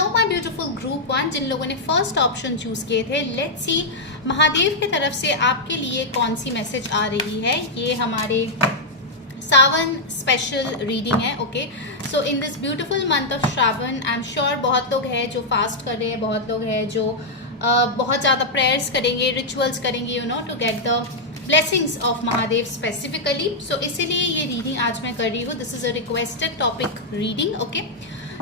Hello my beautiful group one, जिन लोगों ने फर्स्ट ऑप्शन चूज किए थे, लेट्स सी महादेव की तरफ से आपके लिए कौन सी मैसेज आ रही है। ये हमारे सावन स्पेशल रीडिंग है। Okay, so in this beautiful month of Shravan I am sure बहुत लोग हैं जो फास्ट कर रहे हैं, बहुत लोग हैं जो बहुत ज़्यादा प्रेयर्स करेंगे, रिचुअल्स करेंगे, you know, to get the blessings of Mahadev specifically. So इसीलिए ये रीडिंग आज मैं कर रही हूँ। This is a requested topic reading. Okay,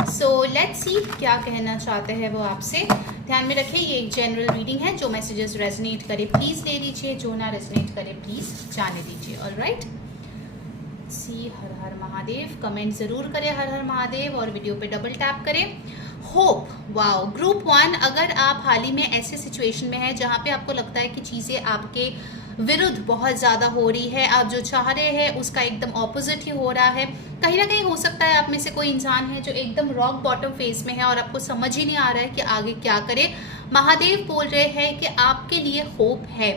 so let's see क्या कहना चाहते हैं वो आपसे। ध्यान में रखिए ये एक जनरल रीडिंग है। जो मैसेजेस रेजोनेट करे प्लीज ले लीजिए, जो ना रेजोनेट करे प्लीज जाने दीजिए। ऑलराइट, सी हर हर महादेव। कमेंट जरूर करें हर हर महादेव और वीडियो पे डबल टैप करें। Hope, wow. ग्रुप वन, अगर आप हाल ही में ऐसे सिचुएशन में हैं जहाँ पे आपको लगता है कि चीज़ें आपके विरुद्ध बहुत ज़्यादा हो रही है, आप जो चाह रहे हैं उसका एकदम ऑपोजिट ही हो रहा है, कहीं ना कहीं हो सकता है आप में से कोई इंसान है जो एकदम रॉक बॉटम फेस में है और आपको समझ ही नहीं आ रहा है कि आगे क्या करे। महादेव बोल रहे हैं कि आपके लिए होप है।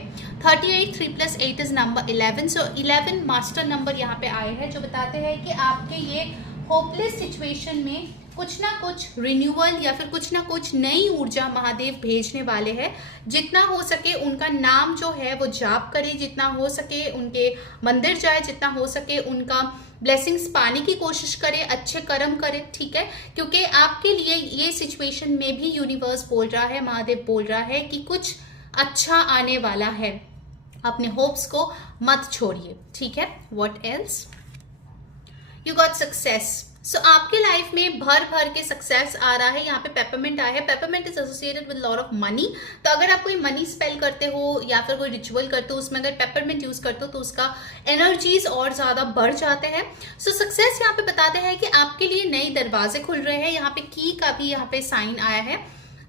38 3 + 8 is number 11। So 11 master number यहाँ पे आए हैं जो बताते हैं कि आपके ये होपलेस सिचुएशन में कुछ ना कुछ रिन्यूअल या फिर कुछ ना कुछ नई ऊर्जा महादेव भेजने वाले हैं। जितना हो सके उनका नाम जो है वो जाप करे, जितना हो सके उनके मंदिर जाए, जितना हो सके उनका ब्लेसिंग्स पाने की कोशिश करे, अच्छे कर्म करे, ठीक है। क्योंकि आपके लिए ये सिचुएशन में भी यूनिवर्स बोल रहा है, महादेव बोल रहा है कि कुछ अच्छा आने वाला है। अपने होप्स को मत छोड़िए, ठीक है। What else? You got success. So आपके लाइफ में भर भर के सक्सेस आ रहा है। यहाँ पे पेपरमेंट आया है। Peppermint is associated with lot of money. तो अगर आप कोई मनी स्पेल करते हो या फिर कोई रिचुअल करते हो, उसमें अगर पेपरमेंट यूज करते हो तो उसका एनर्जीज और ज्यादा बढ़ जाते हैं। सो सक्सेस यहाँ पे बताते हैं कि आपके लिए नए दरवाजे खुल रहे हैं। यहाँ पे की का भी यहाँ पे साइन आया है।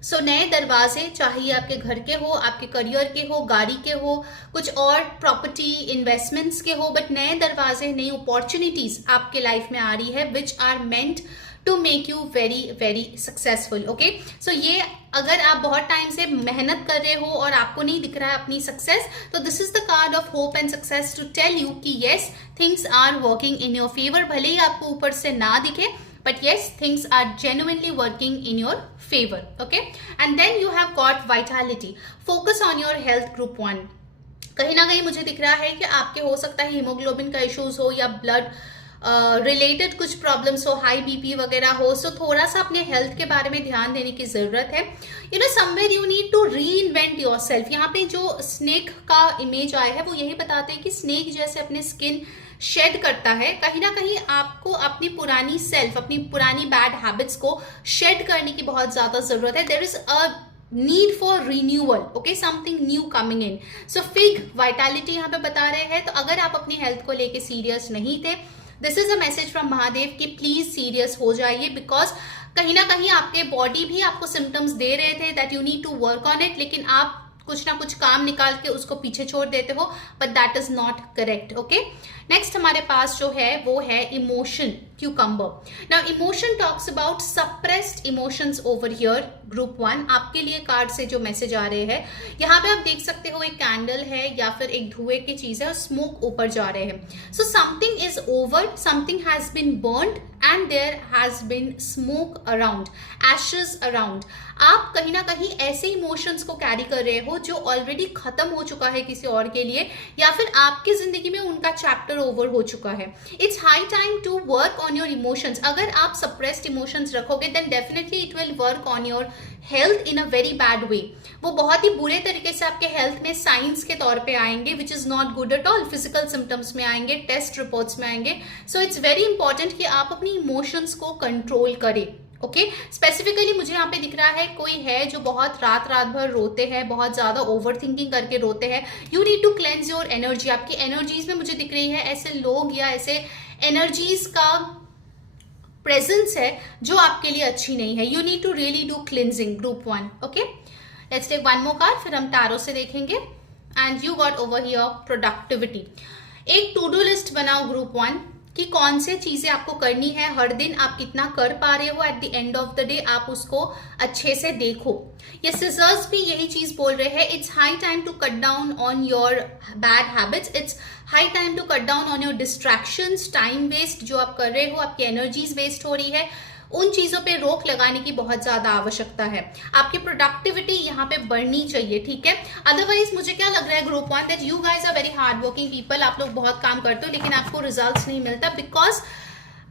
सो नए दरवाजे, चाहे आपके घर के हो, आपके करियर के हो, गाड़ी के हो, कुछ और प्रॉपर्टी इन्वेस्टमेंट्स के हो, बट नए दरवाजे, नई अपॉर्चुनिटीज आपके लाइफ में आ रही है which are meant to make you very very successful. Okay, so ये अगर आप बहुत टाइम से मेहनत कर रहे हो और आपको नहीं दिख रहा है अपनी सक्सेस, तो this is the card of hope and success to tell you कि yes, things are working in your favour. भले ही आपको ऊपर से ना दिखे, but yes, things are genuinely working in your favor. Okay, and then you have got vitality. Focus on your health, group 1. कहीं ना कहीं मुझे दिख रहा है कि आपके हो सकता है हीमोग्लोबिन का इश्यूज हो या ब्लड रिलेटेड कुछ प्रॉब्लम्स हो, हाई बीपी वगैरह हो। सो थोड़ा सा अपने हेल्थ के बारे में ध्यान देने की जरूरत है। You know, somewhere you need to reinvent yourself. यहाँ पे जो स्नेक का इमेज आया है वो यही बताते हैं कि स्नेक जैसे अपने स्किन शेड करता है, कहीं ना कहीं आपको अपनी पुरानी सेल्फ, अपनी पुरानी बैड हैबिट्स को शेड करने की बहुत ज्यादा जरूरत है। There is a need for renewal, okay, something new coming in. So fig vitality यहाँ पे बता रहे हैं। तो अगर आप अपनी हेल्थ को लेके सीरियस नहीं थे, this is a message from Mahadev कि प्लीज सीरियस हो जाइए, बिकॉज कहीं ना कहीं आपके बॉडी भी आपको सिम्टम्स दे रहे थे that you need to work on it, लेकिन आप कुछ ना कुछ काम निकाल के उसको पीछे छोड़ देते हो, but that is not correct. Okay, next हमारे पास जो है वो है emotion, cucumber. Now emotion talks about suppressed emotions over here, group 1। आपके लिए कार्ड से जो मैसेज आ रहे हैं, यहाँ पे आप देख सकते हो एक कैंडल है या फिर एक धुएं की चीज है और स्मोक ऊपर जा रहे हैं। So something is over, something has been burned and there has been smoke around, ashes around. आप कहीं ना कहीं ऐसे इमोशंस को कैरी कर रहे हो जो ऑलरेडी खत्म हो चुका है किसी और के लिए, या फिर आपकी जिंदगी में उनका चैप्टर ओवर हो चुका है। It's high time to work on your emotions. अगर आप सप्रेस्ड इमोशंस रखोगे then definitely it will work on your health in a very bad way. वो बहुत ही बुरे तरीके से आपके हेल्थ में साइंस के तौर पे आएंगे, which is not good at all. Physical symptoms में आएंगे, टेस्ट रिपोर्ट्स में आएंगे। सो इट्स वेरी इंपॉर्टेंट कि आप अपनी इमोशंस को कंट्रोल करें। ओके, स्पेसिफिकली मुझे यहाँ पे दिख रहा है कोई है जो बहुत रात भर रोते हैं, बहुत ज्यादा ओवर थिंकिंग करके रोते हैं। You need to cleanse your energy. आपकी एनर्जीज में मुझे दिख रही है ऐसे लोग या ऐसे एनर्जीज का प्रेजेंस है जो आपके लिए अच्छी नहीं है। You need to really do cleansing, group 1। Okay, let's take one more card, फिर हम टैरो से देखेंगे। And you got over here productivity. एक टू डू लिस्ट बनाओ, ग्रुप 1, कि कौन से चीजें आपको करनी है हर दिन, आप कितना कर पा रहे हो, at the end of the day आप उसको अच्छे से देखो। ये सिजर्स भी यही चीज बोल रहे हैं। It's high time to cut down on your bad habits. It's high time to cut down on your distractions, time waste जो आप कर रहे हो, आपकी एनर्जीज वेस्ट हो रही है, उन चीजों पे रोक लगाने की बहुत ज्यादा आवश्यकता है। आपकी प्रोडक्टिविटी यहाँ पे बढ़नी चाहिए, ठीक है। अदरवाइज मुझे क्या लग रहा है group 1 that you guys are very hard working people, आप लोग बहुत काम करते हो लेकिन आपको रिजल्ट्स नहीं मिलता, बिकॉज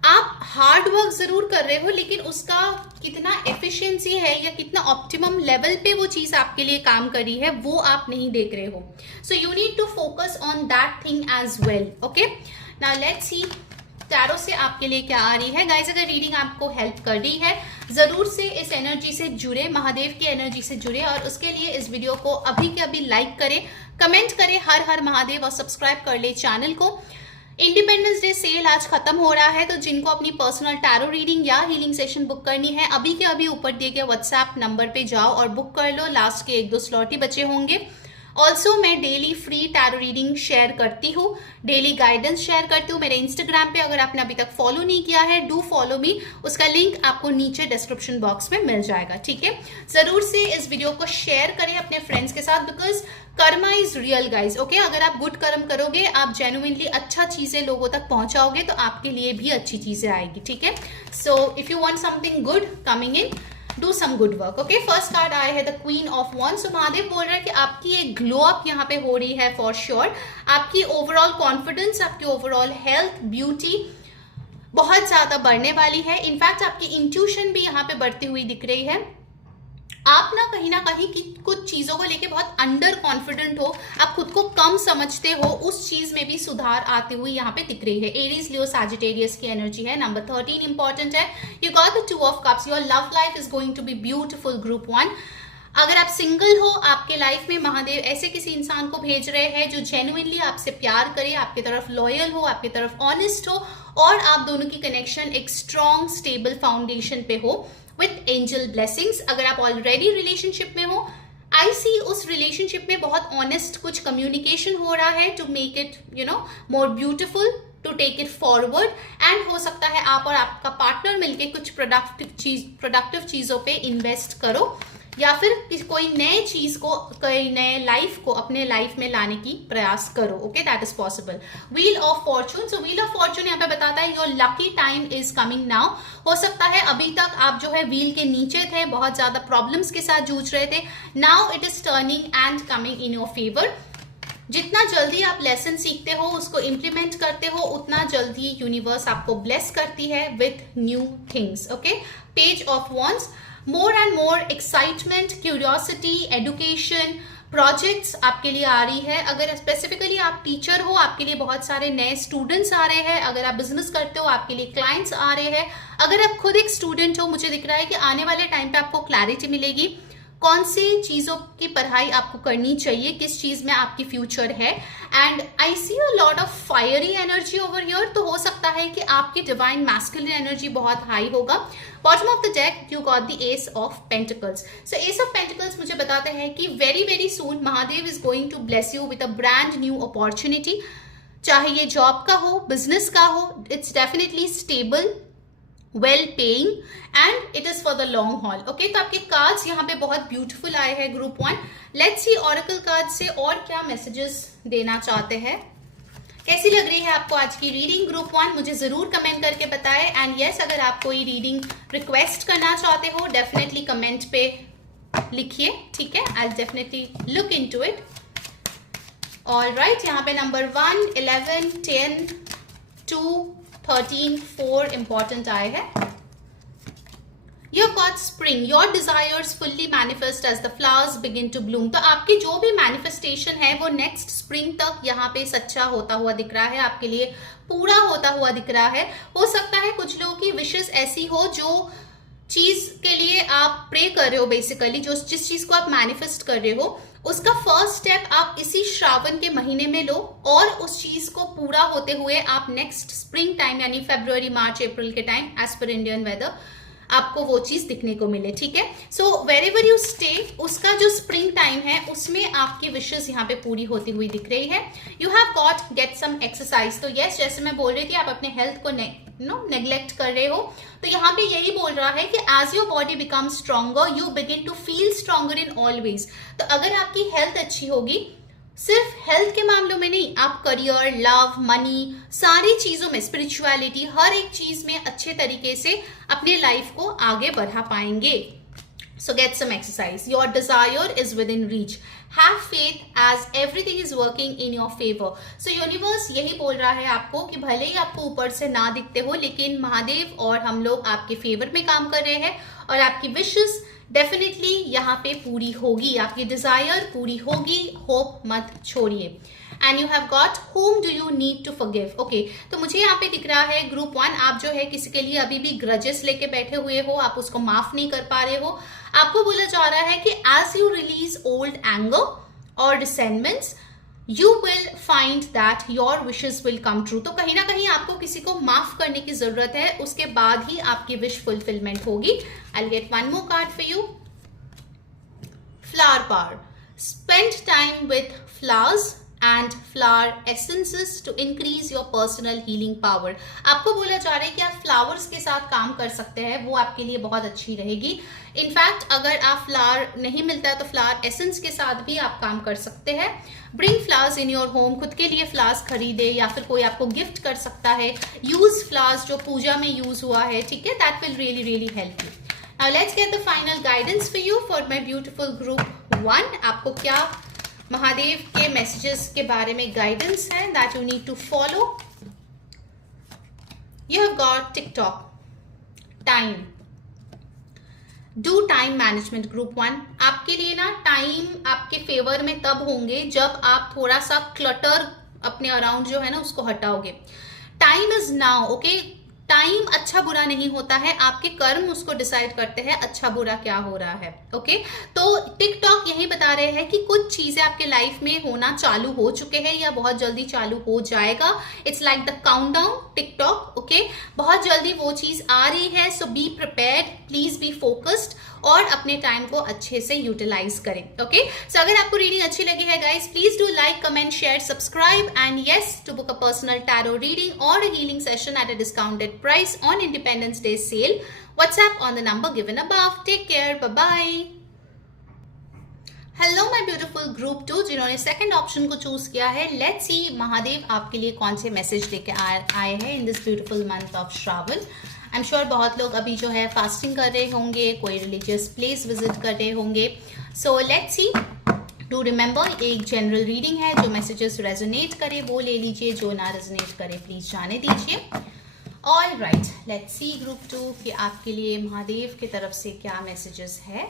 आप हार्ड वर्क जरूर कर रहे हो लेकिन उसका कितना एफिशिएंसी है या कितना ऑप्टिमम लेवल पे वो चीज आपके लिए काम करी है वो आप नहीं देख रहे हो। So you need to focus on that thing as well. Okay, now let's see tarot से आपके लिए क्या आ रही है। गाइस, अगर रीडिंग आपको हेल्प कर रही है जरूर से इस एनर्जी से जुड़े, महादेव की एनर्जी से जुड़े, और उसके लिए इस वीडियो को अभी के अभी लाइक करें, कमेंट करें हर हर महादेव और सब्सक्राइब कर ले चैनल को। इंडिपेंडेंस डे सेल आज खत्म हो रहा है, तो जिनको अपनी पर्सनल टैरो रीडिंग या हीलिंग सेशन बुक करनी है अभी के अभी ऊपर दिए गए व्हाट्सएप नंबर पे जाओ और बुक कर लो। लास्ट के 1-2 स्लॉट ही बचे होंगे। ऑल्सो मैं daily free tarot reading share करती हूँ, डेली गाइडेंस शेयर करती हूँ मेरे इंस्टाग्राम पे। अगर आपने अभी तक फॉलो नहीं किया है, डू फॉलो मी, उसका लिंक आपको नीचे डिस्क्रिप्शन बॉक्स में मिल जाएगा, ठीक है। जरूर से इस वीडियो को शेयर करें अपने फ्रेंड्स के साथ, because Karma is real guys. Okay, अगर आप गुड कर्म करोगे, आप जेन्युइनली अच्छा चीजें लोगों तक पहुंचाओगे तो आपके लिए भी अच्छी चीजें आएगी, ठीक है। So if you want something good coming in, do some good work. Okay, first card आया है the queen of wands. Mahadev बोल रहा है कि आपकी एक ग्लो अप यहाँ पे हो रही है फॉर श्योर। आपकी ओवरऑल कॉन्फिडेंस, आपकी ओवरऑल हेल्थ, ब्यूटी बहुत ज्यादा बढ़ने वाली है। इनफैक्ट आपकी इंट्यूशन भी यहाँ पे बढ़ती हुई दिख रही है। आप ना कहीं कि कुछ चीजों को लेके बहुत अंडर कॉन्फिडेंट हो, आप खुद को कम समझते हो, उस चीज में भी सुधार आती हुई यहाँ पे दिख रही है। एरीज, लियो, सैजिटेरियस की एनर्जी है। नंबर 13 इंपॉर्टेंट है। You got the 2 of cups. Your love life is going to be beautiful group 1। अगर आप सिंगल हो, आपके लाइफ में महादेव ऐसे किसी इंसान को भेज रहे हैं जो जेन्युइनली आपसे प्यार करे, आपकी तरफ लॉयल हो, आपकी तरफ ऑनेस्ट हो, और आप दोनों की कनेक्शन एक स्ट्रॉन्ग स्टेबल फाउंडेशन पे हो विथ एंजल ब्लेसिंग्स। अगर आप ऑलरेडी रिलेशनशिप में हो, आई सी उस रिलेशनशिप में बहुत ऑनेस्ट कुछ कम्युनिकेशन हो रहा है to make it more beautiful, to take it forward. And हो सकता है आप और आपका पार्टनर मिलके कुछ प्रोडक्टिव चीजों पे इन्वेस्ट करो, या फिर कोई नए चीज को, कोई नए लाइफ को अपने लाइफ में लाने की प्रयास करो। Okay, that is possible. Wheel of Fortune. So wheel of Fortune यहाँ पे बताता है your lucky time is coming now. हो सकता है अभी तक आप जो है व्हील के नीचे थे, बहुत ज्यादा प्रॉब्लम्स के साथ जूझ रहे थे। Now it is turning and coming in your favour. जितना जल्दी आप लेसन सीखते हो, उसको इम्प्लीमेंट करते हो, उतना जल्दी यूनिवर्स आपको ब्लेस करती है with new things. Okay, page of wands. More and more excitement, curiosity, education, projects आपके लिए आ रही है। अगर स्पेसिफिकली आप टीचर हो, आपके लिए बहुत सारे नए स्टूडेंट्स आ रहे हैं। अगर आप बिजनेस करते हो, आपके लिए क्लाइंट्स आ रहे हैं। अगर आप खुद एक स्टूडेंट हो, मुझे दिख रहा है कि आने वाले टाइम पे आपको क्लैरिटी मिलेगी कौन सी चीजों की पढ़ाई आपको करनी चाहिए, किस चीज में आपकी फ्यूचर है। And I see a lot of fiery energy over here. तो हो सकता है कि आपकी डिवाइन मैस्कुलिन एनर्जी बहुत हाई होगा। Bottom of the deck you got the ace of pentacles. So ace of pentacles मुझे बताते हैं कि very very soon Mahadev is going to bless you with a brand new opportunity. चाहे ये जॉब का हो, बिजनेस का हो, it's definitely stable, well paying, and it is for the long haul. Okay, तो आपके कार्ड्स यहाँ पे बहुत ब्यूटीफुल आए हैं group 1। Let's see oracle card से और क्या मैसेजेस देना चाहते हैं। कैसी लग रही है आपको आज की रीडिंग ग्रुप 1, मुझे जरूर कमेंट करके बताएं। एंड यस, अगर आप कोई रीडिंग रिक्वेस्ट करना चाहते हो, डेफिनेटली कमेंट पे लिखिए, ठीक है। I definitely look into it. Alright, यहाँ पे नंबर 1, 11, 10, 2, 13, 4 इंपॉर्टेंट आए हैं। You got spring. Your desires fully manifest as the flowers begin to bloom. तो आपकी जो भी मैनिफेस्टेशन है वो नेक्स्ट स्प्रिंग तक यहाँ पे सच्चा होता हुआ दिख रहा है, आपके लिए पूरा होता हुआ दिख रहा है। हो सकता है कुछ लोगों की विशेस ऐसी हो जो चीज के लिए आप प्रे कर रहे हो, बेसिकली जिस चीज को आप मैनिफेस्ट कर रहे हो, उसका फर्स्ट स्टेप आप इसी श्रावण के महीने में लो, और उस चीज को पूरा होते हुए आप नेक्स्ट स्प्रिंग टाइम यानी फरवरी, मार्च, अप्रैल के time as per Indian weather आपको वो चीज दिखने को मिले, ठीक है। सो वेरेवर यू स्टे, उसका जो स्प्रिंग टाइम है उसमें आपकी विशेस यहाँ पे पूरी होती हुई दिख रही है। You have got get some exercise. तो यस, जैसे मैं बोल रही थी, आप अपने हेल्थ को नेग्लेक्ट कर रहे हो, तो यहाँ पे यही बोल रहा है कि as your body become stronger, you begin to feel stronger in all ways. तो अगर आपकी हेल्थ अच्छी होगी, सिर्फ हेल्थ के मामलों में नहीं, आप करियर, लव, मनी, सारी चीजों में, स्पिरिचुअलिटी, हर एक चीज में अच्छे तरीके से अपने लाइफ को आगे बढ़ा पाएंगे. So get some exercise. Your desire is within reach. Have faith as everything is working in your favor. So universe यही बोल रहा है आपको कि भले ही आपको ऊपर से ना दिखते हो, लेकिन महादेव और हम लोग आपके फेवर में काम कर रहे हैं और आपकी विशेस डेफिनेटली यहाँ पे पूरी होगी, आपकी डिजायर पूरी होगी. होप मत छोड़िए. And you have got whom do you need to forgive. Okay, तो मुझे यहाँ पे दिख रहा है ग्रुप 1, आप जो है किसी के लिए अभी भी ग्रजेस लेके बैठे हुए हो, आप उसको माफ नहीं कर पा रहे हो. आपको बोला जा रहा है कि as you release old anger और resentments, you will find that your wishes will come true. तो कहीं ना कहीं आपको किसी को माफ करने की जरूरत है, उसके बाद ही आपकी विश फुलफिलमेंट होगी. I will get one more card for you. Flower power. Spend time with flowers and flower essences to increase your personal healing power. आपको बोला जा रहा है कि आप फ्लावर्स के साथ काम कर सकते हैं, वो आपके लिए बहुत अच्छी रहेगी. इनफैक्ट अगर आप फ्लावर नहीं मिलता है तो फ्लावर एसेंस के साथ भी आप काम कर सकते हैं. Bring flowers in your home. खुद के लिए फ्लावर्स खरीदे या फिर कोई आपको गिफ्ट कर सकता है. यूज फ्लावर्स जो पूजा में यूज हुआ है, ठीक है, that will really really help you. Now let's get the final guidance for you for my beautiful group 1. आपको क्या महादेव के मैसेजेस के बारे में गाइडेंस है that you need to follow. You have got TikTok. Time. Do time management. Group 1, आपके लिए ना टाइम आपके फेवर में तब होंगे जब आप थोड़ा सा क्लटर अपने अराउंड जो है ना उसको हटाओगे. Time is now. Okay, time अच्छा बुरा नहीं होता है, आपके कर्म उसको डिसाइड करते हैं अच्छा बुरा क्या हो रहा है. ओके, तो टिकटॉक यही बता रहे हैं कि कुछ चीजें आपके लाइफ में होना चालू हो चुके हैं या बहुत जल्दी चालू हो जाएगा. It's like the countdown tick tock. Okay, बहुत जल्दी वो चीज आ रही है. So be prepared, please be focused और अपने टाइम को अच्छे से यूटिलाइज करें. ओके, सो अगर आपको रीडिंग अच्छी लगी है guys, please do like, comment, share, subscribe and yes, to book a personal tarot reading और a healing session at a discounted price on Independence Day sale, WhatsApp on the number given above. Take care, bye bye. Hello my beautiful group 2 जिन्होंने second option को choose किया है. Let's see Mahadev आपके लिए कौन से message लेके आए हैं in this beautiful month of Shravan. I am sure बहुत लोग अभी जो है फास्टिंग कर रहे होंगे, कोई रिलीजियस प्लेस विजिट कर रहे होंगे. सो लेट्स सी. डू रिमेंबर, एक जनरल रीडिंग है, जो मैसेजेस रेजोनेट करे वो ले लीजिए, जो ना रेजोनेट करे प्लीज जाने दीजिए. All right, let's see group 2 कि आपके लिए महादेव की तरफ से क्या मैसेजेस है.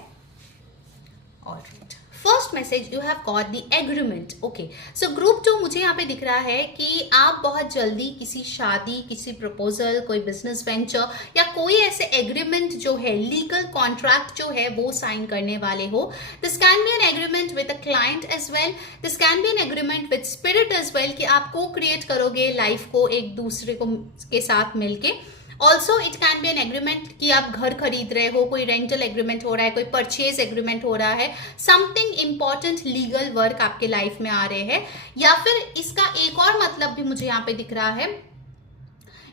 All right, first message, you have got the agreement. Okay, so group 2 मुझे यहाँ पे दिख रहा है कि आप बहुत जल्दी किसी शादी, किसी प्रपोजल, कोई बिजनेस वेंचर या कोई ऐसे एग्रीमेंट जो है, लीगल कॉन्ट्रैक्ट जो है वो साइन करने वाले हो. This can be an agreement with a client as well. This can be an agreement with spirit as well कि आप को क्रिएट करोगे लाइफ को एक दूसरे को के साथ मिलके. Also it can be an agreement कि आप घर खरीद रहे हो, कोई रेंटल एग्रीमेंट हो रहा है, कोई परचेज एग्रीमेंट हो रहा है, समथिंग इंपॉर्टेंट लीगल वर्क आपके लाइफ में आ रहे हैं. या फिर इसका एक और मतलब भी मुझे यहाँ पे दिख रहा है,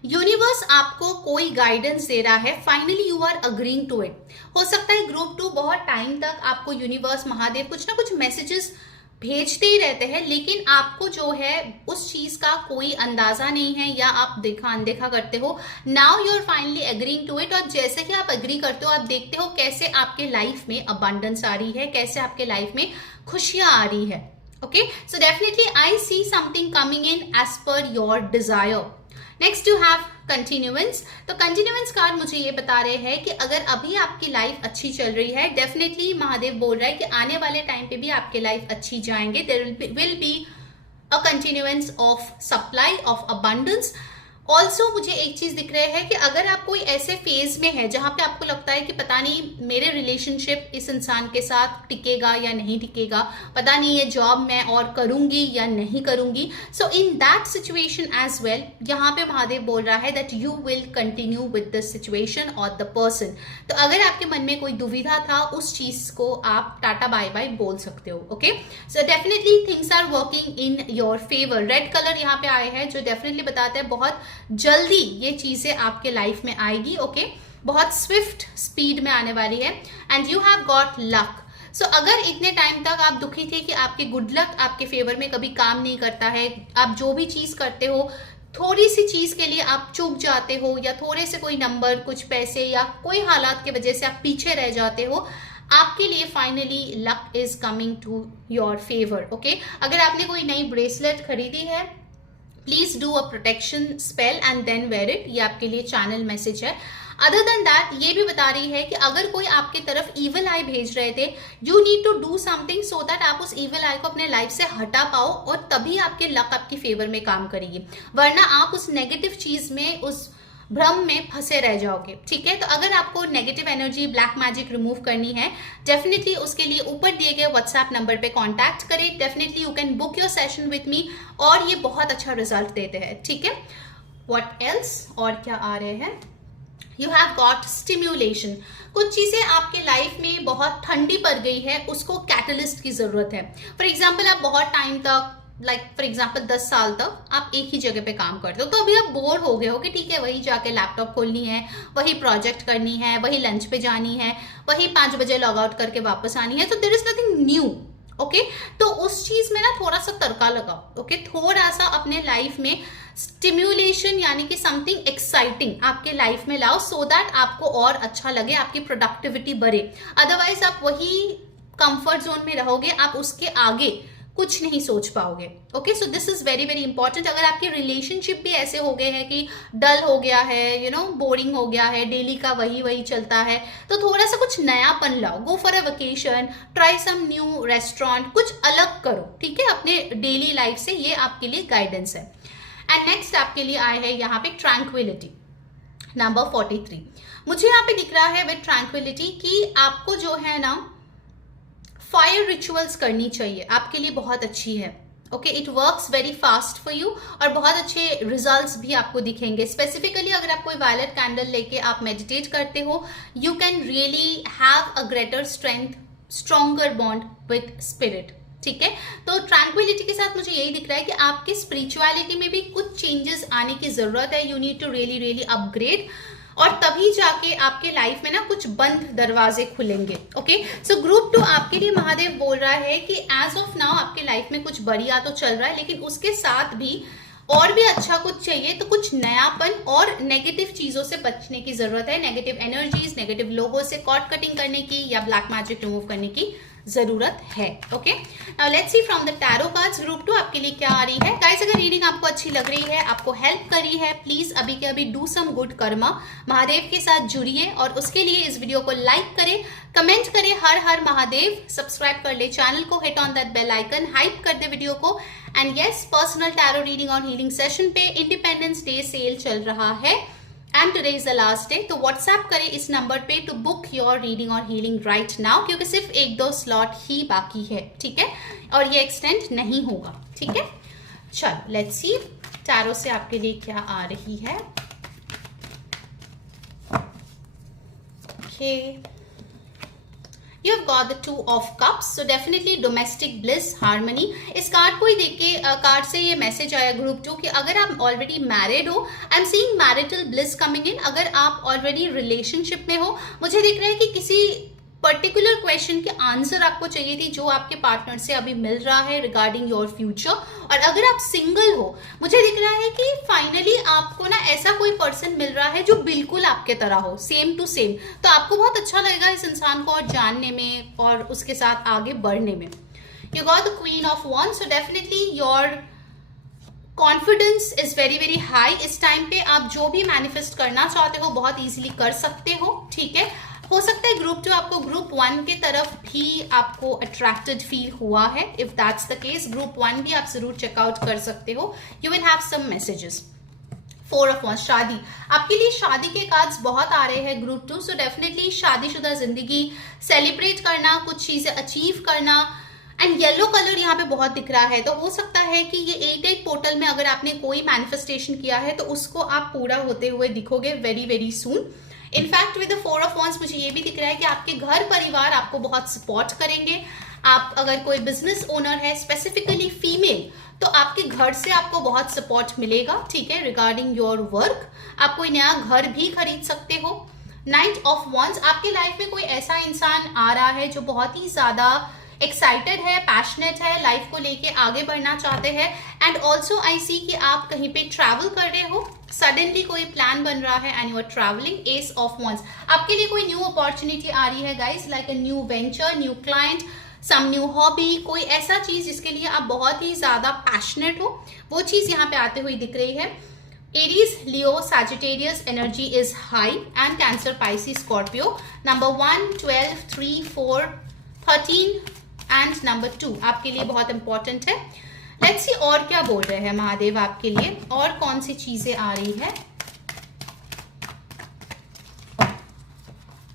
यूनिवर्स आपको कोई गाइडेंस दे रहा है, finally you are agreeing to it. हो सकता है ग्रुप 2 बहुत टाइम तक आपको यूनिवर्स महादेव कुछ ना कुछ मैसेजेस भेजते ही रहते हैं, लेकिन आपको जो है उस चीज का कोई अंदाजा नहीं है या आप अनदेखा करते हो. Now you are finally agreeing to it. और जैसे कि आप एग्री करते हो, आप देखते हो कैसे आपके लाइफ में अबंडेंस आ रही है, कैसे आपके लाइफ में खुशियां आ रही है. Okay, so definitely I see something coming in as per your desire. Next you have continuance. तो कंटिन्यूएंस कार्ड मुझे ये बता रहे हैं कि अगर अभी आपकी लाइफ अच्छी चल रही है, डेफिनेटली महादेव बोल रहा है कि आने वाले टाइम पे भी आपके लाइफ अच्छी जाएंगे. There will be a continuance of supply of abundance. Also मुझे एक चीज दिख रहा है कि अगर आप कोई ऐसे फेज में है जहां पे आपको लगता है कि पता नहीं मेरे रिलेशनशिप इस इंसान के साथ टिकेगा या नहीं टिकेगा, पता नहीं ये जॉब मैं और करूंगी या नहीं करूंगी. So in that situation as well, यहाँ पे महादेव बोल रहा है that you will continue with the situation और द पर्सन. तो अगर आपके मन में कोई दुविधा था, उस चीज को आप टाटा बाय बाय बोल सकते हो. Okay, so definitely things are working in your favour. Red colour यहाँ पे आए हैं जो डेफिनेटली बताते हैं बहुत जल्दी ये चीजें आपके लाइफ में आएगी. ओके, बहुत स्विफ्ट स्पीड में आने वाली है. And you have got luck. So अगर इतने टाइम तक आप दुखी थे कि आपके गुड लक आपके फेवर में कभी काम नहीं करता है, आप जो भी चीज करते हो थोड़ी सी चीज के लिए आप चूक जाते हो, या थोड़े से कोई नंबर, कुछ पैसे या कोई हालात की वजह से आप पीछे रह जाते हो, आपके लिए finally luck is coming to your favour. Okay, अगर आपने कोई नई ब्रेसलेट खरीदी है, please do a protection spell and then wear it. ये आपके लिए चैनल मैसेज है। अदर देन दैट ये भी बता रही है कि अगर कोई आपके तरफ इविल आई भेज रहे थे, you need to do something so that आप उस इविल आई को अपने लाइफ से हटा पाओ, और तभी आपके लक आपकी फेवर में काम करेगी, वरना आप उस नेगेटिव चीज में, उस भ्रम में फंसे रह जाओगे। ठीक है, तो अगर आपको negative energy, black magic remove करनी है, डेफिनेटली उसके लिए ऊपर दिए गए व्हाट्सएप नंबर पे कांटेक्ट करें। Definitely you can book your session with me, और ये बहुत अच्छा रिजल्ट देते हैं। ठीक है, व्हाट एल्स, और क्या आ रहे हैं, यू हैव गॉट स्टिम्युलेशन। कुछ चीजें आपके लाइफ में बहुत ठंडी पड़ गई है, उसको कैटलिस्ट की जरूरत है। फॉर एग्जाम्पल, आप बहुत टाइम तक, फॉर एग्जाम्पल 10 साल तक आप एक ही जगह पे काम करते हो, तो अभी आप बोर हो गए हो कि ठीक है, वही जाके लैपटॉप खोलनी है, वही प्रोजेक्ट करनी है, वही लंच पे जानी है, वही 5 बजे लॉग आउट करके वापस आनी है, तो there is nothing new. Okay, तो उस चीज में ना थोड़ा सा तड़का लगाओ। ओके, थोड़ा सा अपने लाइफ में स्टिम्युलेशन यानी कि समथिंग एक्साइटिंग आपके लाइफ में लाओ, सो दैट आपको और अच्छा लगे, आपकी प्रोडक्टिविटी बढ़े। अदरवाइज आप वही कंफर्ट जोन में रहोगे, आप उसके आगे कुछ नहीं सोच पाओगे। Okay, so this is very very important. अगर आपके रिलेशनशिप भी ऐसे हो गए हैं कि डल हो गया है, यू नो बोरिंग हो गया है, डेली का वही वही चलता है, तो थोड़ा सा कुछ नयापन लाओ। Go for a vacation, try some new restaurant, कुछ अलग करो। ठीक है, अपने डेली लाइफ से, ये आपके लिए गाइडेंस है। एंड नेक्स्ट आपके लिए आए हैं यहाँ पे ट्रैंक्विलिटी, नंबर 43। मुझे यहाँ पे दिख रहा है विद ट्रैंक्विलिटी कि आपको जो है ना फायर रिचुअल्स करनी चाहिए, आपके लिए बहुत अच्छी है। Okay, it works very fast for you, और बहुत अच्छे रिजल्ट्स भी आपको दिखेंगे। स्पेसिफिकली अगर आप कोई वायलेट कैंडल लेके आप मेडिटेट करते हो, you can really have a greater strength, stronger bond with spirit. ठीक है, तो ट्रैंक्विलिटी के साथ मुझे यही दिख रहा है कि आपके स्पिरिचुअलिटी में भी कुछ चेंजेस आने की जरूरत है। You need to really really upgrade, और तभी जाके आपके लाइफ में ना कुछ बंद दरवाजे खुलेंगे। ओके, सो ग्रुप 2 आपके लिए महादेव बोल रहा है कि एज ऑफ नाउ आपके लाइफ में कुछ बढ़िया तो चल रहा है, लेकिन उसके साथ भी और भी अच्छा कुछ चाहिए, तो कुछ नयापन और नेगेटिव चीजों से बचने की जरूरत है। नेगेटिव एनर्जीज, नेगेटिव लोगों से कॉर्ड कटिंग करने की या ब्लैक मैजिक रिमूव करने की जरूरत है। Okay, now let's see from the tarot cards group 2 आपके लिए क्या आ रही है। गाइस, अगर रीडिंग आपको अच्छी लग रही है, आपको हेल्प कर रही है, प्लीज अभी के अभी do some good karma, Mahadev के साथ जुड़िए, और उसके लिए इस वीडियो को लाइक करें, कमेंट करें हर हर महादेव, सब्सक्राइब कर ले चैनल को, hit on that bell icon, hype कर दे वीडियो को। And yes, personal tarot reading और हीलिंग सेशन पे इंडिपेंडेंस डे सेल चल रहा है, and today is the last day. तो व्हाट्सएप करें इस नंबर पे टू बुक योर रीडिंग और हीलिंग राइट नाउ, क्योंकि सिर्फ 1-2 स्लॉट ही बाकी है। ठीक है, और ये एक्सटेंड नहीं होगा। ठीक है, चलो लेट्स सी टैरो से आपके लिए क्या आ रही है। Okay, You have got the 2 of cups, so definitely domestic bliss, harmony। इस कार्ड को ही देख के कार्ड से ये मैसेज आया ग्रुप 2 कि अगर आप ऑलरेडी मैरिड हो, I am seeing marital bliss coming in. अगर आप ऑलरेडी रिलेशनशिप में हो, मुझे दिख रहा है कि किसी पर्टिकुलर क्वेश्चन के आंसर आपको चाहिए थी जो आपके पार्टनर से अभी मिल रहा है रिगार्डिंग योर फ्यूचर। और अगर आप सिंगल हो, मुझे दिख रहा है कि फाइनली आपको ना ऐसा कोई पर्सन मिल रहा है जो बिल्कुल आपके तरह हो, सेम टू सेम। तो आपको बहुत अच्छा लगेगा इस इंसान को और जानने में और उसके साथ आगे बढ़ने में। You got the queen of wands, so definitely your confidence is very very high. इस टाइम पे आप जो भी मैनिफेस्ट करना चाहते हो बहुत इजीली कर सकते हो। ठीक है, हो सकता है ग्रुप 2 आपको ग्रुप 1 की तरफ भी आपको अट्रैक्टेड फील हुआ है। If that's the case, group 1 भी आप जरूर चेकआउट कर सकते हो। You will have some messages. 4 of Wands, शादी, आपके लिए शादी के कार्ड्स बहुत आ रहे हैं ग्रुप 2। सो डेफिनेटली शादीशुदा जिंदगी सेलिब्रेट करना, कुछ चीजें अचीव करना, एंड येलो कलर यहाँ पे बहुत दिख रहा है। तो हो सकता है कि ये 8-8 पोर्टल में अगर आपने कोई मैनिफेस्टेशन किया है तो उसको आप पूरा होते हुए दिखोगे very very soon. In fact with the 4 of Wands मुझे ये भी दिख रहा है कि आपके घर परिवार आपको बहुत सपोर्ट करेंगे। आप अगर कोई बिजनेस ओनर है, स्पेसिफिकली फीमेल, तो आपके घर से आपको बहुत सपोर्ट मिलेगा। ठीक है, रिगार्डिंग योर वर्क, आप कोई नया घर भी खरीद सकते हो, नाइट ऑफ वंस, आपके लाइफ में कोई ऐसा इंसान आ रहा है जो बहुत ही ज्यादा एक्साइटेड है, पैशनेट है, लाइफ को लेके आगे बढ़ना चाहते हैं। एंड ऑल्सो आई सी कि आप कहीं पे ट्रैवल कर रहे हो, सडनली कोई प्लान बन रहा है and you are travelling. Ace of wands, आपके लिए कोई न्यू अपॉर्चुनिटी आ रही है guys, like a new venture, new client, some new hobby, कोई ऐसा चीज जिसके लिए आप बहुत ही ज्यादा पैशनेट हो, वो चीज यहाँ पे आते हुए दिख रही है। Aries, Leo, Sagittarius energy is high and cancer, Pisces, Scorpio. Number 1, 12, 3, 4, 13 and number 2 आपके लिए बहुत इंपॉर्टेंट है। लेट्स सी और क्या बोल रहे हैं महादेव आपके लिए, और कौन सी चीजें आ रही है।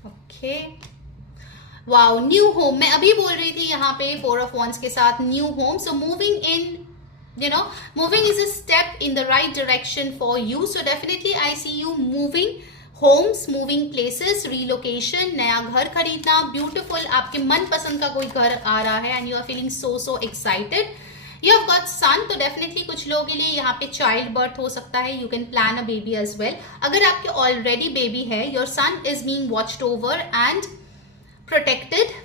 ओके, वाओ, न्यू होम, मैं अभी बोल रही थी यहाँ पे 4 ऑफ wands के साथ new home. So moving in, moving is a step in the right direction for you. So definitely I see you moving homes, moving places, relocation, नया घर खरीदना, beautiful, आपके मनपसंद का कोई घर आ रहा है and you are feeling so excited. You have got son, तो definitely कुछ लोगों के लिए यहाँ पे child birth हो सकता है. You can plan a baby as well. अगर आपके already baby है, your son is being watched over and protected.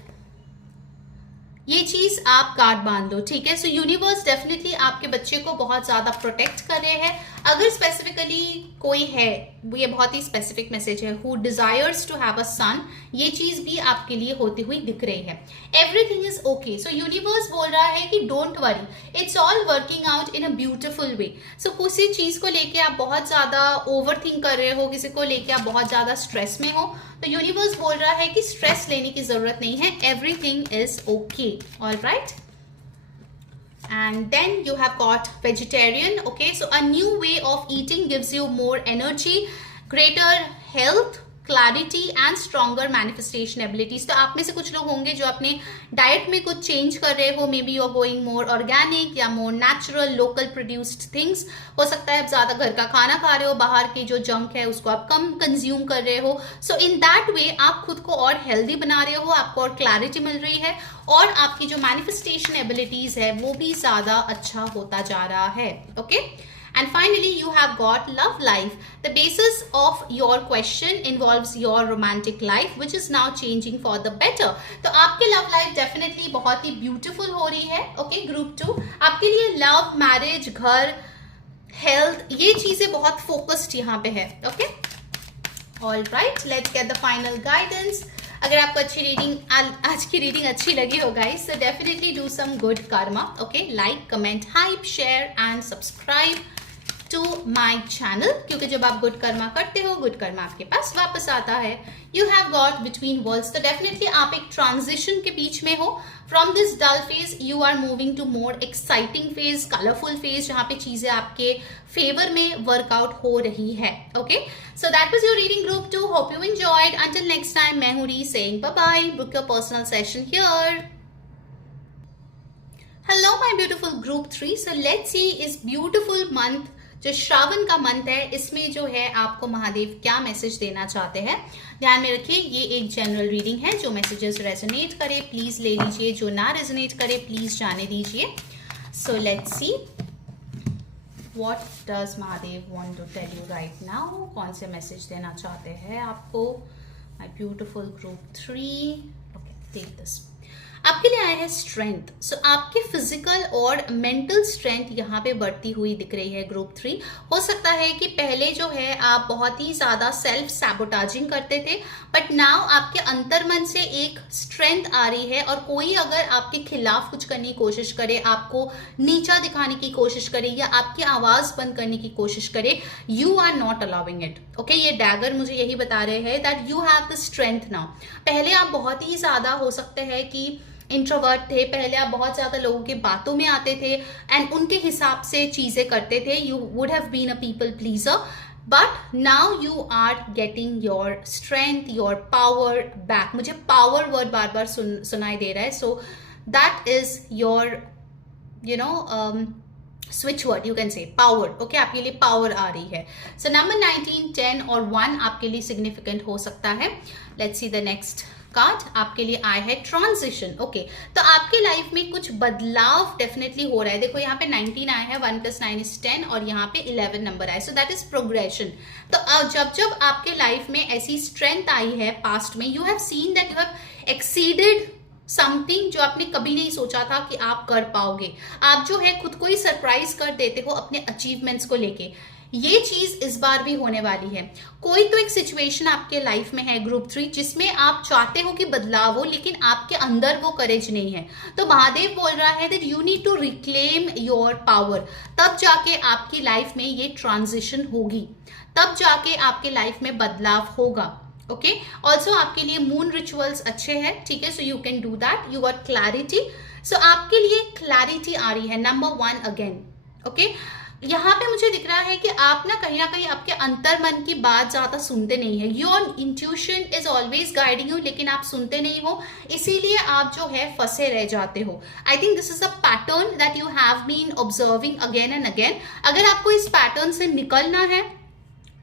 ये चीज आप गार्ड बांध लो, ठीक है। सो यूनिवर्स डेफिनेटली आपके बच्चे को बहुत ज्यादा प्रोटेक्ट कर रहे हैं। अगर स्पेसिफिकली कोई है, ये बहुत ही स्पेसिफिक मैसेज है, who desires to have a son, ये चीज भी आपके लिए होती हुई दिख रही है। Everything is okay. So universe बोल रहा है कि don't worry, it's all working out in a beautiful way. So किसी चीज को लेके आप बहुत ज्यादा ओवर थिंक कर रहे हो, किसी को लेके आप बहुत ज्यादा स्ट्रेस में हो, तो यूनिवर्स बोल रहा है कि स्ट्रेस लेने की जरूरत नहीं है, everything is okay, alright. And then you have got vegetarian. Okay, so a new way of eating gives you more energy, greater health, clarity and stronger manifestation abilities. तो आप में से कुछ लोग होंगे जो अपने डाइट में कुछ चेंज कर रहे हो, maybe you are going more organic या more natural local produced things. हो सकता है आप ज्यादा घर का खाना खा रहे हो, बाहर की जो जंक है उसको आप कम कंज्यूम कर रहे हो। सो इन दैट वे आप खुद को और हेल्दी बना रहे हो, आपको और क्लैरिटी मिल रही है और आपकी जो मैनिफेस्टेशन एबिलिटीज है वो भी ज्यादा अच्छा होता जा रहा है। Okay, and finally you have got love life. The basis of your question involves your romantic life which is now changing for the better. तो आपके love life definitely बहुत ही beautiful हो रही है। ओके, ग्रुप 2 आपके लिए लव, मैरिज, घर, health, ये चीजें बहुत फोकस्ड यहाँ पे है। Okay, all right, let's get the final guidance. अगर आपको अच्छी रीडिंग, आज की रीडिंग अच्छी लगी हो guys, so definitely do some good karma. Okay, like, comment, hype, share and subscribe to my channel, क्योंकि जब आप गुड कर्मा करते हो, गुड कर्मा आपके पास वापस आता है। You have got between worlds, तो definitely आप एक ट्रांजिशन के बीच में हो। From this dull phase, you are moving to more exciting phase, colorful phase, जहाँ पे चीजें आपके फेवर में वर्कआउट हो रही है। Okay, so that was your reading group 2. Hope you enjoyed. Until next time, मैं हूँ री saying bye bye. Book your personal session here. Hello my beautiful group 3. So let's see इस beautiful month, जो श्रावण का month है, इसमें जो है आपको महादेव क्या मैसेज देना चाहते हैं। ध्यान में रखिए, ये एक जनरल रीडिंग है। जो मैसेजेस रेजोनेट करे प्लीज ले लीजिए, जो ना रेजोनेट करे प्लीज जाने दीजिए। So let's see what does Mahadev want to tell you right now. कौन से मैसेज देना चाहते हैं आपको my beautiful group 3। Okay, take this. आपके लिए आया है स्ट्रेंथ। सो आपके फिजिकल और मेंटल स्ट्रेंथ यहाँ पे बढ़ती हुई दिख रही है ग्रुप 3। हो सकता है कि पहले जो है आप बहुत ही ज्यादा सेल्फ सैबोटाजिंग करते थे, बट नाउ आपके अंतर्मन से एक स्ट्रेंथ आ रही है, और कोई अगर आपके खिलाफ कुछ करने की कोशिश करे, आपको नीचा दिखाने की कोशिश करे या आपकी आवाज बंद करने की कोशिश करे, you are not allowing it. Okay, ये डैगर मुझे यही बता रहे हैं that you have the strength now. पहले आप बहुत ही ज्यादा हो सकते हैं कि इंट्रोवर्ट थे, पहले आप बहुत ज्यादा लोगों के बातों में आते थे एंड उनके हिसाब से चीजें करते थे, you would have been a people pleaser, but now you are getting your strength, your power back. मुझे पावर वर्ड बार बार सुनाई दे रहा है, so that is your switch word, you can say power. Okay, आपके लिए पावर आ रही है। सो नंबर 19, 10 और 1 आपके लिए सिग्निफिकेंट हो सकता है। Let's see the next card आपके लिए आया है ट्रांजिशन। ओके, तो आपके लाइफ में कुछ बदलाव डेफिनेटली हो रहा है। देखो यहाँ पे 19 आया है, 1 + 9 = 10 और यहाँ पे 11 नंबर आया, सो दैट इज प्रोग्रेशन। तो जब जब आपके लाइफ में ऐसी स्ट्रेंथ आई है पास्ट में, you have seen that you have exceeded something जो आपने कभी नहीं सोचा था कि आप कर पाओगे। आप जो है खुद को ही सरप्राइज कर देते हो अपने अचीवमेंट्स को लेके। ये चीज इस बार भी होने वाली है। कोई तो एक सिचुएशन आपके लाइफ में है ग्रुप 3 जिसमें आप चाहते हो कि बदलाव हो, लेकिन आपके अंदर वो करेज नहीं है। तो महादेव बोल रहा है that you need to reclaim your power. तब जाके आपकी लाइफ में ये ट्रांजिशन होगी, तब जाके आपके लाइफ में बदलाव होगा। ओके, ऑल्सो आपके लिए मून रिचुअल्स अच्छे हैं, ठीक है, so you can do that. You got clarity, so आपके लिए क्लैरिटी आ रही है नंबर 1 अगेन। ओके, यहाँ पे मुझे दिख रहा है कि आप ना कहीं आपके अंतर मन की बात ज्यादा सुनते नहीं है। Your intuition is always guiding you, लेकिन आप सुनते नहीं हो, इसीलिए आप जो है फंसे रह जाते हो। I think this is a pattern that you have been observing again and again. अगर आपको इस पैटर्न से निकलना है,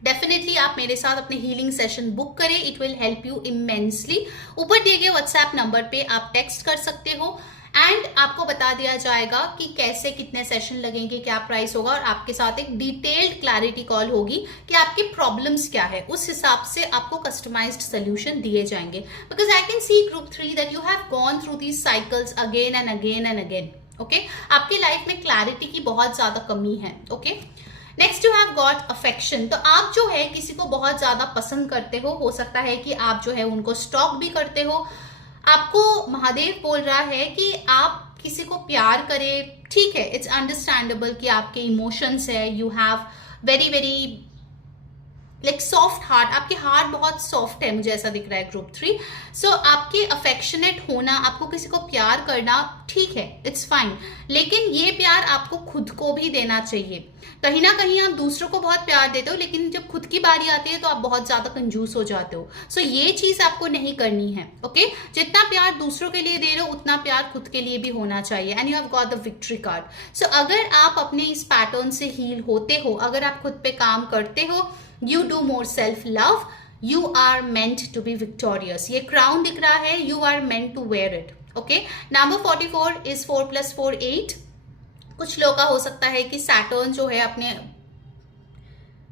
डेफिनेटली आप मेरे साथ अपने हीलिंग सेशन बुक करें, it will help you immensely. ऊपर दिए गए व्हाट्सएप नंबर पे आप टेक्स्ट कर सकते हो एंड आपको बता दिया जाएगा कि कैसे कितने सेशन लगेंगे, क्या प्राइस होगा, और आपके साथ एक डिटेल्ड क्लैरिटी कॉल होगी कि आपके प्रॉब्लम्स क्या है। उस हिसाब से आपको कस्टमाइज्ड सोल्यूशन दिए जाएंगे। Because I can see group 3 that you have gone through these cycles again and again and again. Okay, आपकी लाइफ में क्लैरिटी की बहुत ज्यादा कमी है। Okay, next you have got affection. तो आप जो है किसी को बहुत ज्यादा पसंद करते हो सकता है कि आप जो है उनको स्टॉक भी करते हो। आपको महादेव बोल रहा है कि आप किसी को प्यार करें, ठीक है, इट्स अंडरस्टैंडेबल कि आपके इमोशंस है, you have very very like soft heart, आपके हार्ट बहुत सॉफ्ट है, मुझे ऐसा दिख रहा है ग्रुप 3। सो आपके अफेक्शनेट होना, आपको किसी को प्यार करना, ठीक है, इट्स फाइन, लेकिन ये प्यार आपको खुद को भी देना चाहिए। कहीं ना कहीं आप दूसरों को बहुत प्यार देते हो, लेकिन जब खुद की बारी आती है तो आप बहुत ज्यादा कंजूस हो जाते हो। सो ये चीज आपको नहीं करनी है। ओके, जितना प्यार दूसरों के लिए दे रहे हो उतना प्यार खुद के लिए भी होना चाहिए। And you have got the victory card. So अगर आप अपने इस पैटर्न से हील होते हो, अगर आप खुद पे काम करते हो, you do more self love, you are meant to be victorious। ये क्राउन दिख रहा है, you are meant to wear it। okay, number 44 is 4 + 4 = 8। कुछ लोगों का हो सकता है कि सैटर्न जो है अपने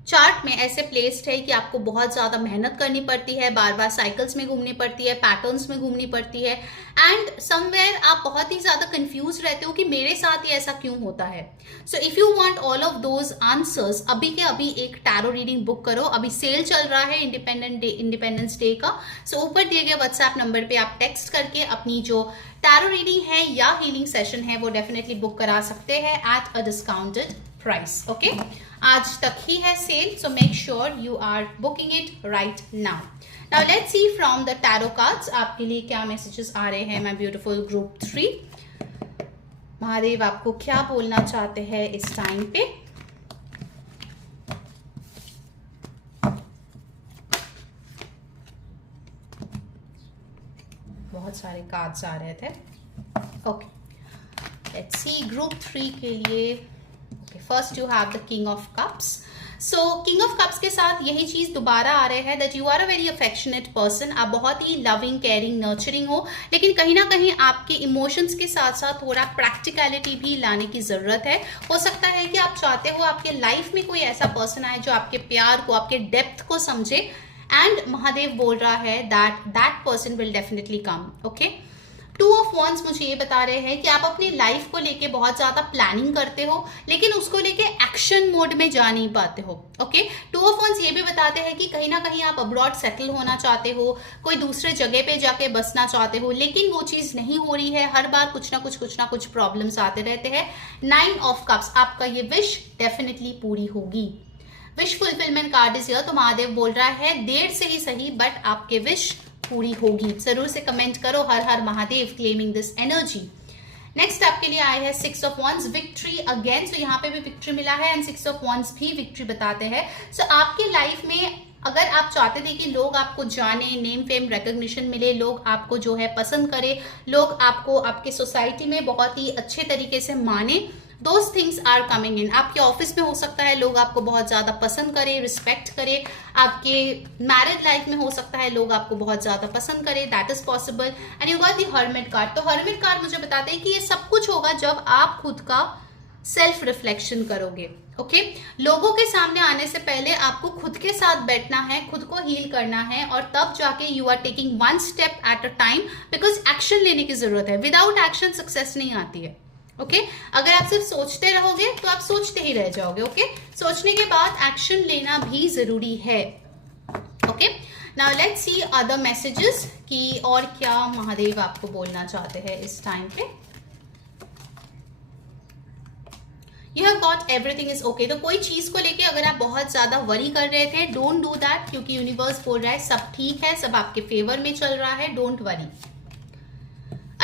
चार्ट में ऐसे प्लेस्ड है कि आपको बहुत ज्यादा मेहनत करनी पड़ती है, बार बार साइकिल्स में घूमनी पड़ती है, पैटर्न्स में घूमनी पड़ती है, एंड समवेयर आप बहुत ही ज्यादा कंफ्यूज रहते हो कि मेरे साथ ये ऐसा क्यों होता है। So if you want all of those answers, अभी के अभी एक टैरो रीडिंग बुक करो। अभी सेल चल रहा है इंडिपेंडेंस डे का। सो ऊपर दिए गए व्हाट्सएप नंबर पे आप टेक्स्ट करके अपनी जो टैरो रीडिंग है या हीलिंग सेशन है वो डेफिनेटली बुक करा सकते हैं at a discounted price. Okay, आज तक ही है sale, so make sure you are booking it right now. Now let's see from the tarot cards आपके लिए क्या मैसेजेस आ रहे हैं माय ब्यूटीफुल ग्रुप 3। महादेव आपको क्या बोलना चाहते हैं इस टाइम पे। बहुत सारे कार्ड्स आ रहे थे। ओके, लेट्स सी ग्रुप 3 के लिए। First you have the king of cups. So king of cups के साथ यही चीज दोबारा आ रहे हैं that you are a very affectionate person. आप बहुत ही लविंग, केयरिंग, नर्चरिंग हो, लेकिन कहीं ना कहीं आपके इमोशंस के साथ साथ थोड़ा प्रैक्टिकलिटी भी लाने की जरूरत है। हो सकता है कि आप चाहते हो आपके लाइफ में कोई ऐसा पर्सन आए जो आपके प्यार को, आपके डेप्थ को समझे, एंड महादेव बोल रहा है that person will definitely come. Okay, 2 of Wands मुझे ये बता रहे हैं कि आप अपनी लाइफ को लेके बहुत ज्यादा प्लानिंग करते हो, लेकिन उसको लेके एक्शन मोड में जा नहीं पाते हो। ओके, 2 ऑफ Wands ये भी बताते हैं कि कहीं ना कहीं आप अब्रॉड सेटल होना चाहते हो, कोई दूसरे जगह पे जाके बसना चाहते हो, लेकिन वो चीज नहीं हो रही है। हर बार कुछ ना कुछ प्रॉब्लम्स आते रहते हैं। 9 ऑफ कप्स, आपका ये विश डेफिनेटली पूरी होगी। Wish fulfilment card is here. तो महादेव बोल रहा है देर से ही सही बट आपके विश पूरी होगी। जरूर से कमेंट करो हर हर Mahadev, claiming this energy. Next आपके लिए आए हैं 6 of Wands, victory again. So यहाँ पे भी विक्ट्री मिला है एंड 6 ऑफ Wands भी विक्ट्री बताते हैं। सो आपके लाइफ में अगर आप चाहते थे कि लोग आपको जाने, नेम फेम रिकॉग्निशन मिले, लोग आपको जो है पसंद करे, लोग आपको आपके सोसाइटी में बहुत ही अच्छे तरीके से माने, those things are coming in. आपके ऑफिस में हो सकता है लोग आपको बहुत ज्यादा पसंद करें, रिस्पेक्ट करें। आपके मैरिड लाइफ में हो सकता है लोग आपको बहुत ज्यादा पसंद करें, that is possible. And you got the hermit card. तो हर्मिट कार्ड मुझे बताते हैं कि ये सब कुछ होगा जब आप खुद का सेल्फ रिफ्लेक्शन करोगे। ओके लोगों के सामने आने से पहले आपको खुद के साथ बैठना है, खुद को हील करना है, और तब जाके you are taking one step at a time, because action लेने की जरूरत है। विदाउट एक्शन सक्सेस नहीं आती है। ओके अगर आप सिर्फ सोचते रहोगे तो आप सोचते ही रह जाओगे। ओके सोचने के बाद एक्शन लेना भी जरूरी है। Okay now let's C other messages कि और क्या महादेव आपको बोलना चाहते हैं इस टाइम पे। You have got everything is okay. तो कोई चीज को लेके अगर आप बहुत ज्यादा वरी कर रहे थे, डोंट डू दैट, क्योंकि यूनिवर्स बोल रहा है सब ठीक है, सब आपके फेवर में चल रहा है, don't worry.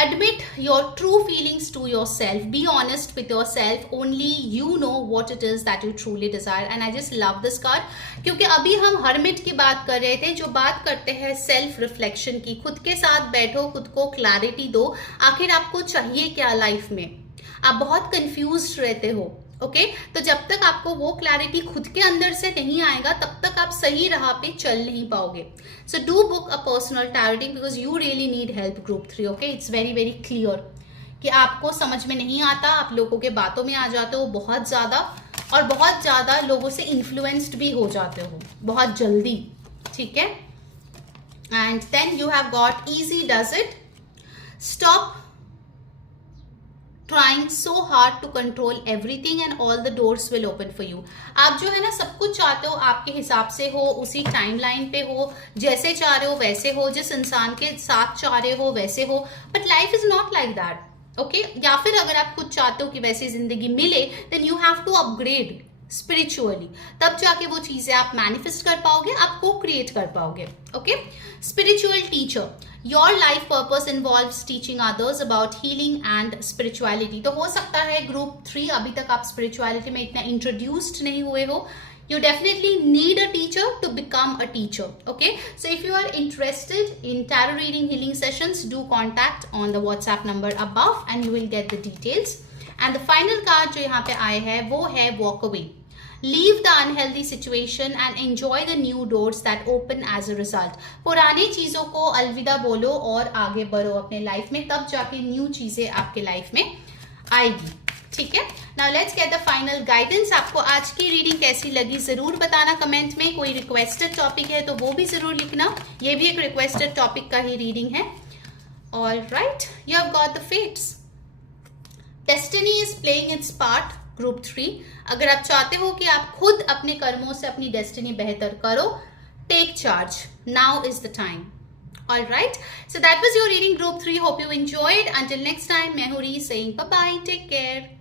Admit your true feelings to yourself. Be honest with yourself. Only you know what it is that you truly desire. And I just love this card, क्योंकि अभी हम हर्मिट की बात कर रहे थे, जो बात करते हैं सेल्फ रिफ्लेक्शन की। खुद के साथ बैठो, खुद को क्लैरिटी दो, आखिर आपको चाहिए क्या लाइफ में। आप बहुत कंफ्यूज रहते हो। ओके तो जब तक आपको वो क्लैरिटी खुद के अंदर से नहीं आएगा, तब तक आप सही राह पे चल नहीं पाओगे। So do book a personal tarot reading because you really need help group 3। Okay it's very very clear कि आपको समझ में नहीं आता, आप लोगों के बातों में आ जाते हो बहुत ज्यादा, और बहुत ज्यादा लोगों से इन्फ्लुएंस्ड भी हो जाते हो बहुत जल्दी। ठीक है and then you have got easy does it. Stop trying so hard to control everything and all the doors will open for you। आप जो है ना सब कुछ चाहते हो, आपके हिसाब से हो, उसी टाइमलाइन पे हो, जैसे चाह रहे हो वैसे हो, जिस इंसान के साथ चाह रहे हो वैसे हो, but life is not like that. Okay या फिर अगर आप खुद चाहते हो कि वैसी जिंदगी मिले, then you have to upgrade spiritually, तब जाके वो चीजें आप मैनिफेस्ट कर पाओगे, आप को क्रिएट कर पाओगे। Okay spiritual teacher, your life purpose involves teaching others about healing and spirituality. तो हो सकता है ग्रुप 3 अभी तक आप स्पिरिचुअलिटी में इतना इंट्रोड्यूस्ड नहीं हुए हो। You definitely need a teacher to become a teacher. Okay, so if you are interested in tarot reading healing sessions, do contact on the WhatsApp number above and you will get the details. And the final card जो यहाँ पे आए हैं वो है walk away. Leave the unhealthy situation and enjoy the new doors that open as a result. पुरानी चीजों को अलविदा बोलो और आगे बढ़ो अपने लाइफ में, तब जाके न्यू चीजें आपके लाइफ में आएगी। ठीक है now let's get the final guidance. आपको आज की रीडिंग कैसी लगी जरूर बताना कमेंट में। कोई रिक्वेस्टेड टॉपिक है तो वो भी जरूर लिखना, ये भी एक रिक्वेस्टेड टॉपिक का ही रीडिंग है। Alright you have got the fates. Destiny is playing its part group 3। अगर आप चाहते हो कि आप खुद अपने कर्मों से अपनी डेस्टिनी बेहतर करो, take charge, now is the time. Alright, so that was your reading group 3. Hope you enjoyed. Until next time, मैं हूँ री saying bye bye, take care.